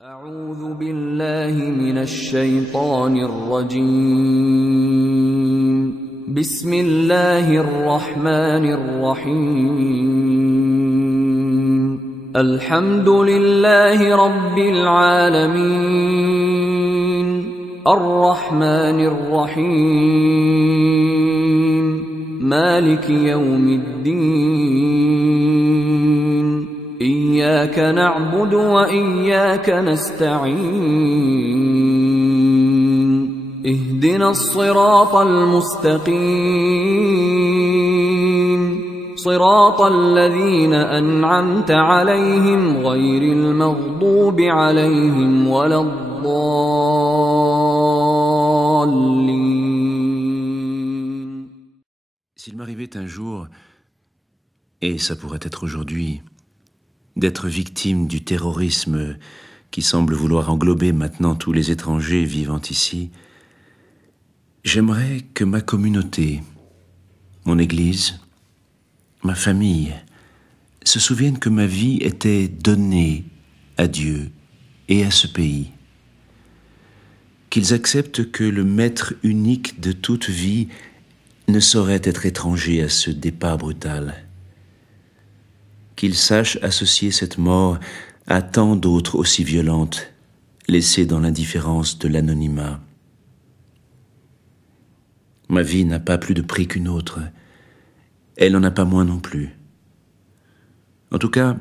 أعوذ بالله من الشيطان الرجيم. بسم الله الرحمن الرحيم. الحمد لله رب العالمين الرحمن الرحيم مالك يوم الدين إياك نعبد وإياك نستعين اهدنا الصراط المستقيم صراط الذين أنعمت عليهم غير المغضوب عليهم ولا الضالين. S'il m'arrivait un jour, et ça pourrait être aujourd'hui, d'être victime du terrorisme qui semble vouloir englober maintenant tous les étrangers vivant ici, j'aimerais que ma communauté, mon Église, ma famille, se souviennent que ma vie était donnée à Dieu et à ce pays, qu'ils acceptent que le maître unique de toute vie ne saurait être étranger à ce départ brutal, qu'ils sachent associer cette mort à tant d'autres aussi violentes, laissées dans l'indifférence de l'anonymat. Ma vie n'a pas plus de prix qu'une autre, elle n'en a pas moins non plus. En tout cas,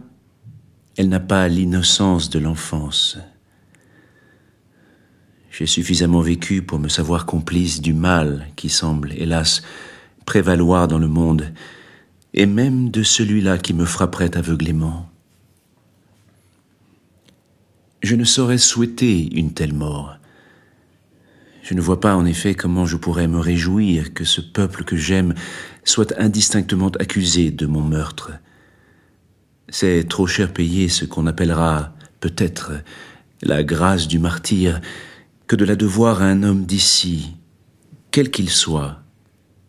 elle n'a pas l'innocence de l'enfance. J'ai suffisamment vécu pour me savoir complice du mal qui semble, hélas, prévaloir dans le monde, et même de celui-là qui me frapperait aveuglément. Je ne saurais souhaiter une telle mort. Je ne vois pas en effet comment je pourrais me réjouir que ce peuple que j'aime soit indistinctement accusé de mon meurtre. C'est trop cher payer ce qu'on appellera, peut-être, la grâce du martyr, que de la devoir à un homme d'ici, quel qu'il soit,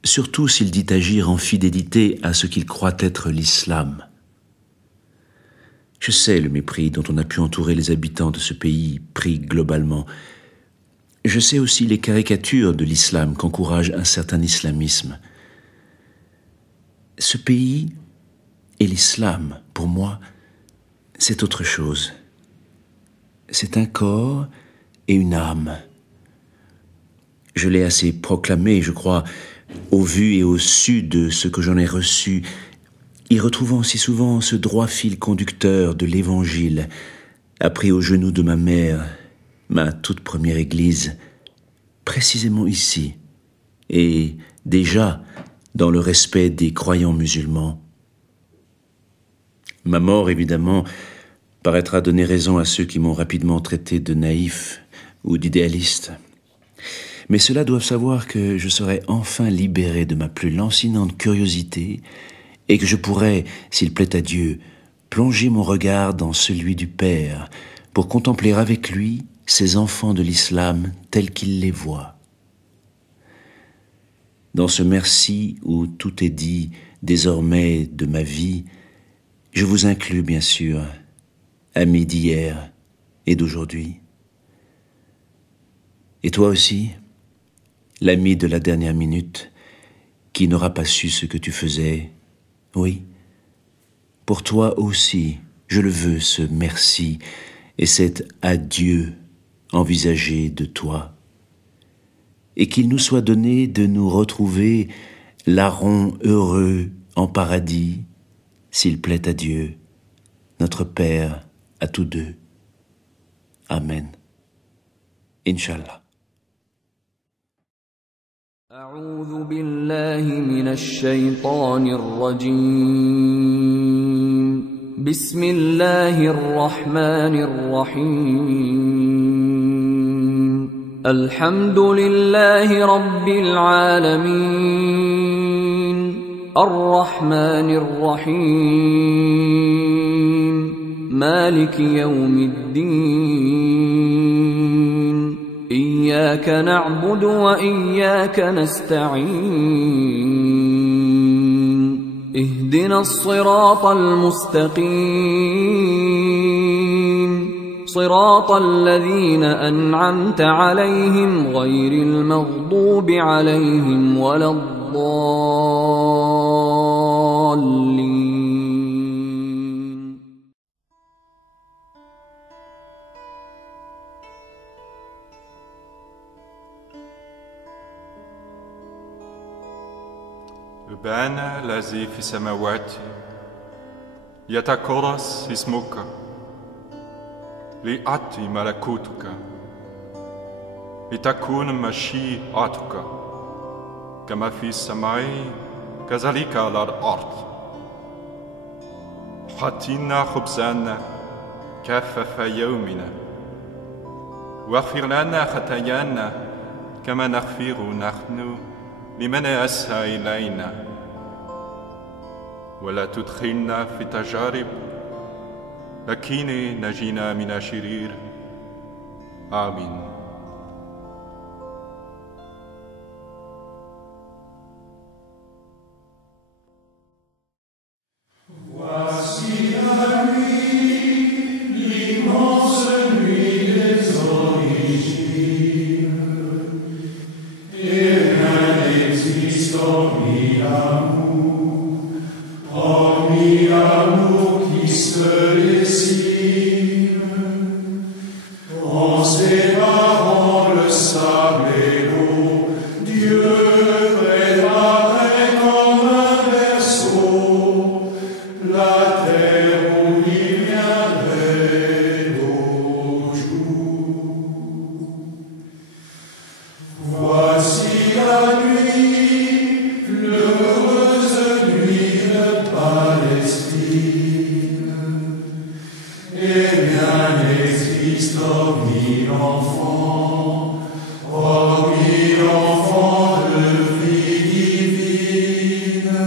surtout s'il dit agir en fidélité à ce qu'il croit être l'islam. Je sais le mépris dont on a pu entourer les habitants de ce pays pris globalement. Je sais aussi les caricatures de l'islam qu'encourage un certain islamisme. Ce pays et l'islam, pour moi, c'est autre chose. C'est un corps et une âme. Je l'ai assez proclamé, je crois, au vu et au su de ce que j'en ai reçu, y retrouvant si souvent ce droit fil conducteur de l'Évangile, appris aux genoux de ma mère, ma toute première église, précisément ici, et déjà dans le respect des croyants musulmans. Ma mort, évidemment, paraîtra donner raison à ceux qui m'ont rapidement traité de naïf ou d'idéaliste. Mais ceux-là doivent savoir que je serai enfin libéré de ma plus lancinante curiosité et que je pourrai, s'il plaît à Dieu, plonger mon regard dans celui du Père pour contempler avec lui ces enfants de l'islam tels qu'il les voit. Dans ce merci où tout est dit désormais de ma vie, je vous inclus bien sûr, amis d'hier et d'aujourd'hui. Et toi aussi, l'ami de la dernière minute, qui n'aura pas su ce que tu faisais, oui, pour toi aussi, je le veux, ce merci et cet adieu envisagé de toi, et qu'il nous soit donné de nous retrouver larrons heureux en paradis, s'il plaît à Dieu, notre Père, à tous deux. Amen. Inch'Allah. أعوذ بالله من الشيطان الرجيم. بسم الله الرحمن الرحيم. الحمد لله رب العالمين الرحمن الرحيم مالك يوم الدين إياك نعبد وإياك نستعين اهدنا الصراط المستقيم صراط الذين أنعمت عليهم غير المغضوب عليهم ولا الضالين. أبانا الذي في السماوات يتقدس اسمك ليأتي ملكوتك لتكن مشيئتك كما في السماء كذلك على الأرض. أعطنا خبزنا كفاف يومنا واغفر لنا خطايانا كما نغفر نحن لمن أساء إلينا ولا تدخلنا في تجارب لكن نجينا من الشرير. آمين. Voici la nuit, l'immense nuit des origines, et rien n'existe hormis l'amour qui se dessine, en séparant le sable et l'eau. Dieu préparait comme un berceau la terre où il viendrait beau jour. Voici la nuit, l'heureuse nuit de Palestine, et bien n'existe hormis l'enfant de vie divine.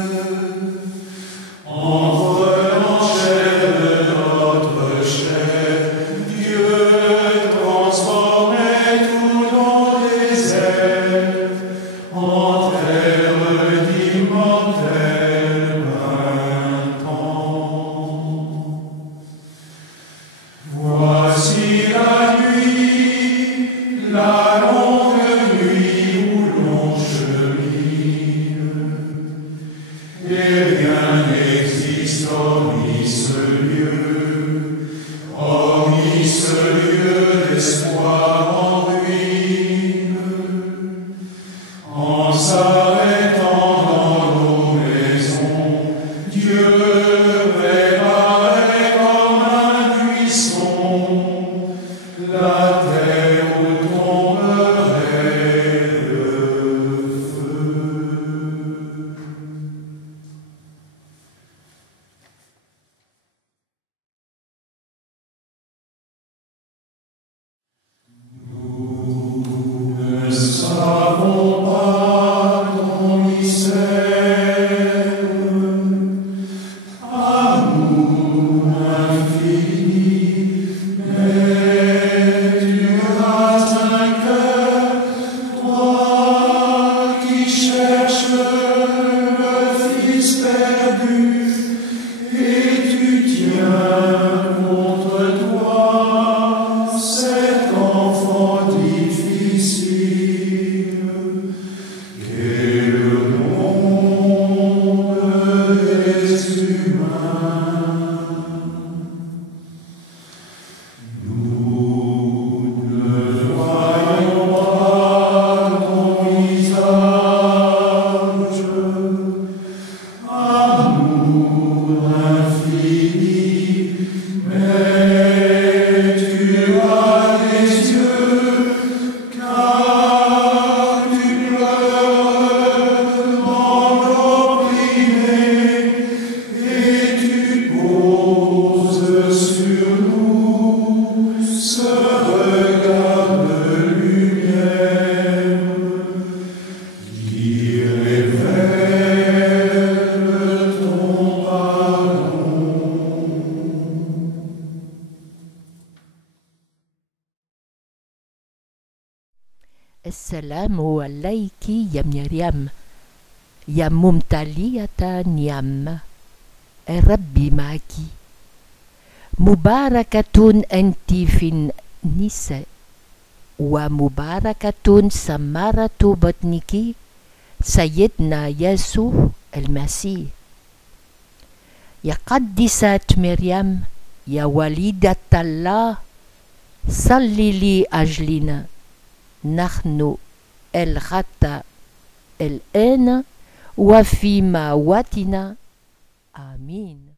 Entre l'enchère de notre chair, Dieu transformait tout dans des ailes, en terre d'immortel printemps. Voici la nuit, la longue nuit où l'on chemine, et rien n'existe hormis ce lieu d'espoir en ruine. En s'arrêtant dans nos maisons, Dieu préparait comme un buisson la terre où tomberait le feu. Ne savons pas ton mystère, amour infini, mais tu as un cœur, toi qui cherches le Fils perdu, et tu tiens contre toi cet enfant difficile qu'est le monde des humains. Nous ne voyons pas ton visage, amour infini, mais tu as des yeux, car tu pleures dans l'opprimé, et tu poses sur nous ce regard de lumière qui révèle ton pardon. السلام عليك يا مريم يا ممتلئة نعم، ربي معك، مباركة أنت في النساء ومباركة ثمرة بطنك سيدنا يسوع المسيح. يا قدسة مريم يا والدة الله صلي لأجلنا نحن الغد الآن وفي موتنا آمين.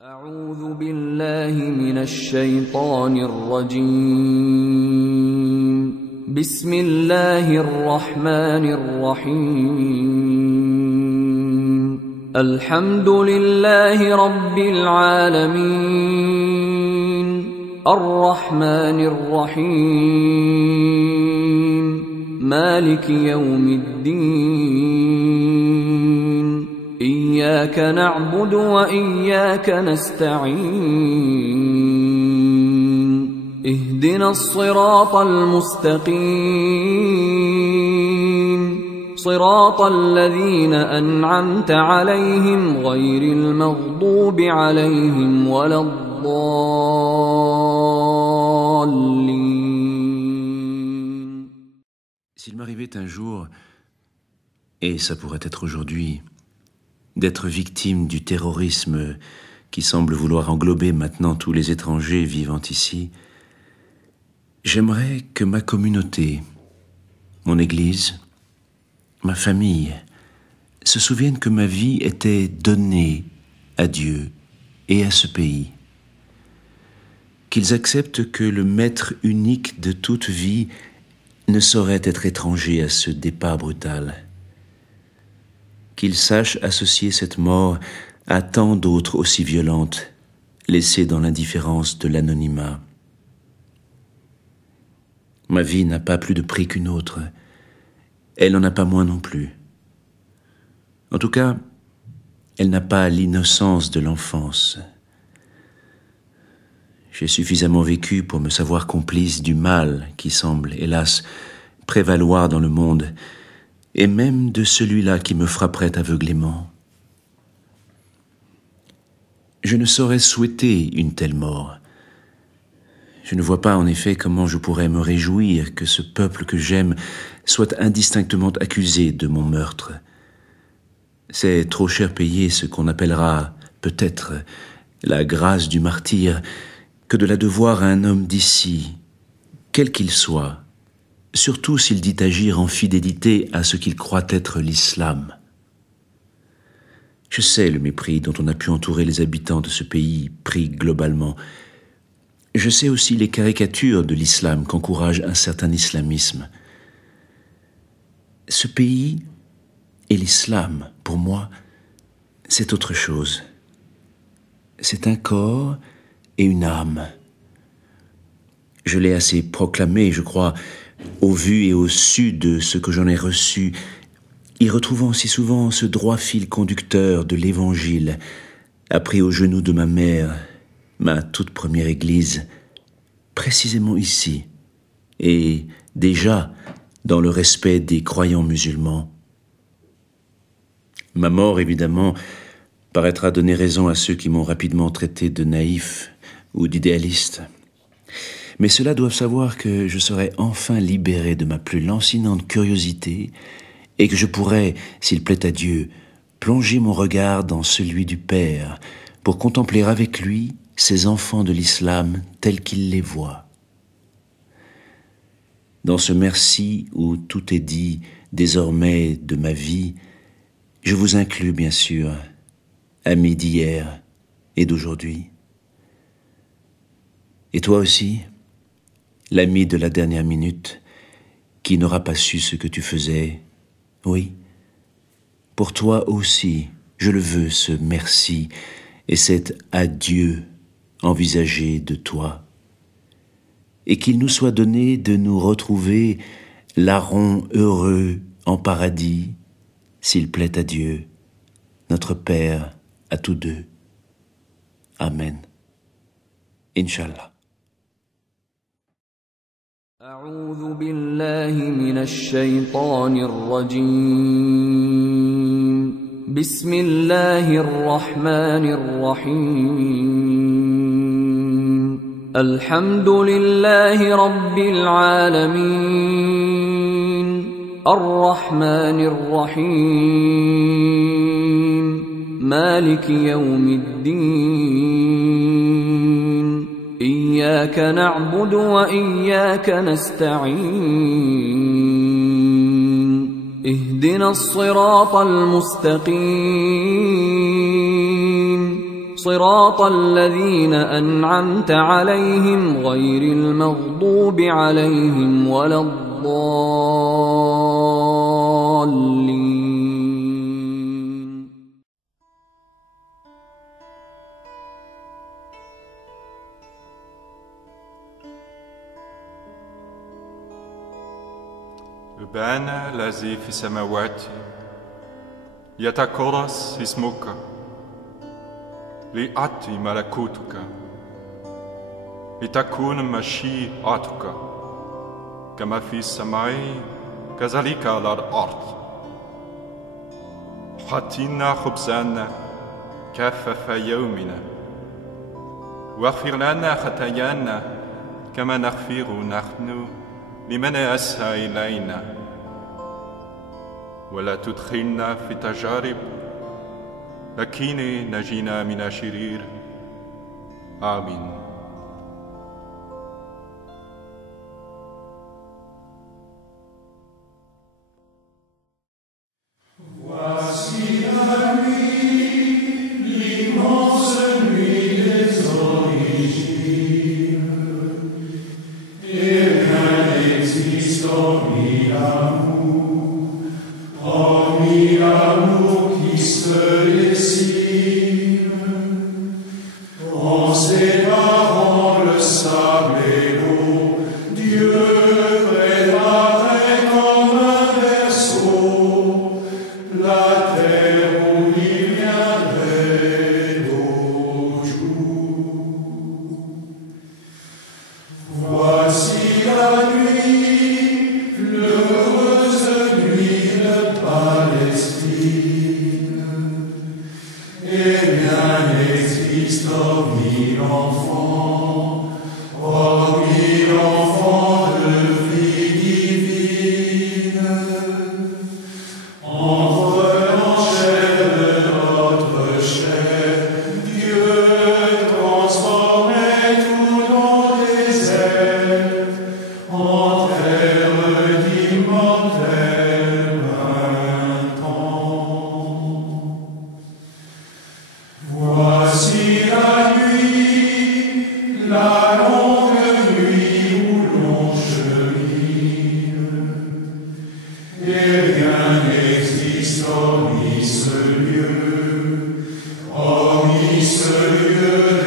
أعوذ بالله من الشيطان الرجيم. بسم الله الرحمن الرحيم. الحمد لله رب العالمين، الرحمن الرحيم، مالك يوم الدين، إياك نعبد وإياك نستعين، اهدنا الصراط المستقيم، صراط الذين أنعمت عليهم غير المغضوب عليهم ولا الضالين. S'il m'arrivait un jour, et ça pourrait être aujourd'hui, d'être victime du terrorisme qui semble vouloir englober maintenant tous les étrangers vivant ici, j'aimerais que ma communauté, mon Église, ma famille, se souviennent que ma vie était donnée à Dieu et à ce pays. qu'ils acceptent que le maître unique de toute vie ne saurait être étranger à ce départ brutal, qu'ils sachent associer cette mort à tant d'autres aussi violentes, laissées dans l'indifférence de l'anonymat. Ma vie n'a pas plus de prix qu'une autre, elle n'en a pas moins non plus. En tout cas, elle n'a pas l'innocence de l'enfance. J'ai suffisamment vécu pour me savoir complice du mal qui semble, hélas, prévaloir dans le monde, et même de celui-là qui me frapperait aveuglément. Je ne saurais souhaiter une telle mort. Je ne vois pas en effet comment je pourrais me réjouir que ce peuple que j'aime soit indistinctement accusé de mon meurtre. C'est trop cher payer ce qu'on appellera, peut-être, la grâce du martyr, que de la devoir à un homme d'ici, quel qu'il soit, surtout s'il dit agir en fidélité à ce qu'il croit être l'islam. Je sais le mépris dont on a pu entourer les habitants de ce pays pris globalement. Je sais aussi les caricatures de l'islam qu'encourage un certain islamisme. Ce pays et l'islam, pour moi, c'est autre chose. C'est un corps et une âme. Je l'ai assez proclamé, je crois, au vu et au su de ce que j'en ai reçu, y retrouvant si souvent ce droit fil conducteur de l'Évangile, appris aux genoux de ma mère, ma toute première église, précisément ici, et déjà dans le respect des croyants musulmans. Ma mort, évidemment, paraîtra donner raison à ceux qui m'ont rapidement traité de naïf ou d'idéaliste. Mais ceux-là doivent savoir que je serai enfin libéré de ma plus lancinante curiosité et que je pourrai, s'il plaît à Dieu, plonger mon regard dans celui du Père pour contempler avec lui ces enfants de l'islam tels qu'il les voit. Dans ce merci où tout est dit désormais de ma vie, je vous inclus bien sûr, amis d'hier et d'aujourd'hui. Et toi aussi, l'ami de la dernière minute, qui n'aura pas su ce que tu faisais, oui, pour toi aussi, je le veux, ce merci et cet adieu envisagé de toi, et qu'il nous soit donné de nous retrouver larrons heureux en paradis, s'il plaît à Dieu, notre Père, à tous deux. Amen. Inch'Allah. أعوذ بالله من الشيطان الرجيم بسم الله الرحمن الرحيم الحمد لله رب العالمين الرحمن الرحيم مالك يوم الدين إياك نعبد وإياك نستعين اهدنا الصراط المستقيم صراط الذين أنعمت عليهم غير المغضوب عليهم ولا الضالين. أبانا الذي في السماوات يتقدس اسمك ليأتي ملكوتك لتكون مشيئتك كما في السماء كذلك على الأرض. أعطنا خبزنا كفاف يومنا واغفر لنا خطايانا كما نغفر نحن لمن أساء إلينا ولا تدخلنا في تجارب لكن نجينا من الشرير. آمين. Voici la nuit, l'immense nuit des origines. Hormis l'amour qui se dessine, en séparant le sable et l'eau, Dieu préparait comme un berceau la terre où il viendrait beau jour. Voici la nuit, l'heureuse nuit de Palestine. Eh bien, n'existe hormis l'enfant de vie divine. Entre l'enchère de notre chair, Dieu transformait tout dans des airs, en terre d'immortel printemps. Voici la nuit, la longue nuit où l'on chemine. Et rien n'existe hormis ce lieu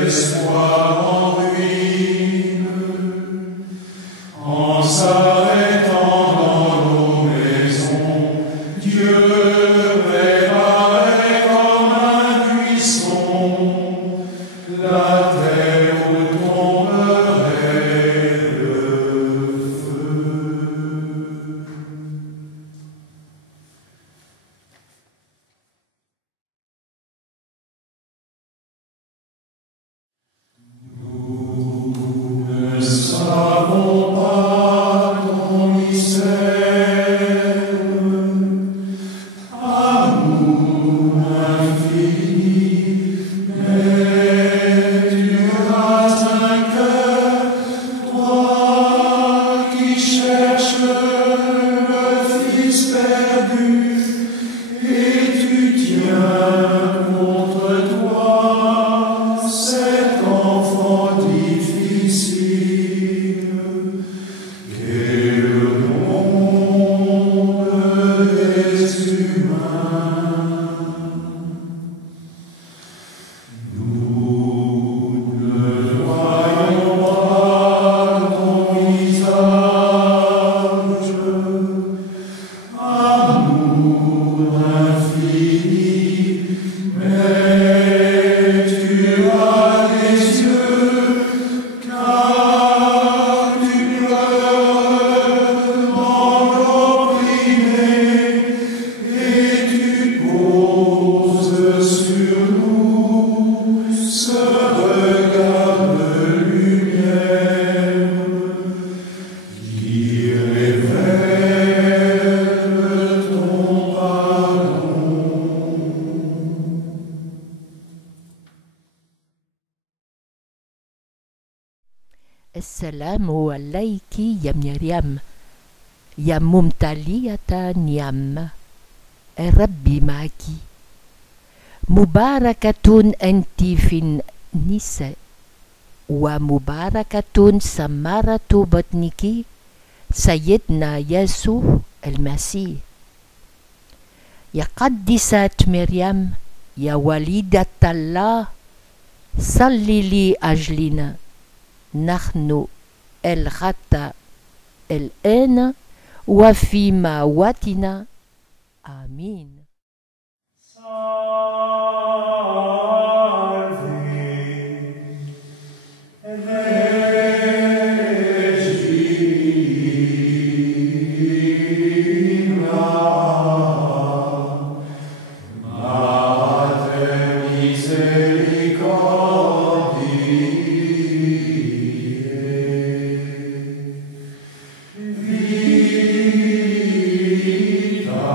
d'espoir en ruine. En s'arrêtant dans nos maisons, Dieu préparait comme un buisson la terre où tomberait le feu. Nous ne savons pas ton mystère, amour infini, mais tu as un cœur, toi qui cherches le Fils perdu, et tu tiens contre toi cet enfant difficile. Qu'est le monde des humains? Nous ne voyons pas ton visage, amour infini, mais tu as des yeux, car tu pleures dans l'opprimé, et tu poses sur nous ce regard de lumière qui révèle ton pardon. السلام عليك يا مريم يا ممتلئة نعم ربي معك مباركة أنت في النساء ومباركة ثمرة بطنك سيدنا يسوع المسيح. يا قدسة مريم يا والدة الله صلي لأجلنا نحن الغد الآن وفي موتنا آمين. Vita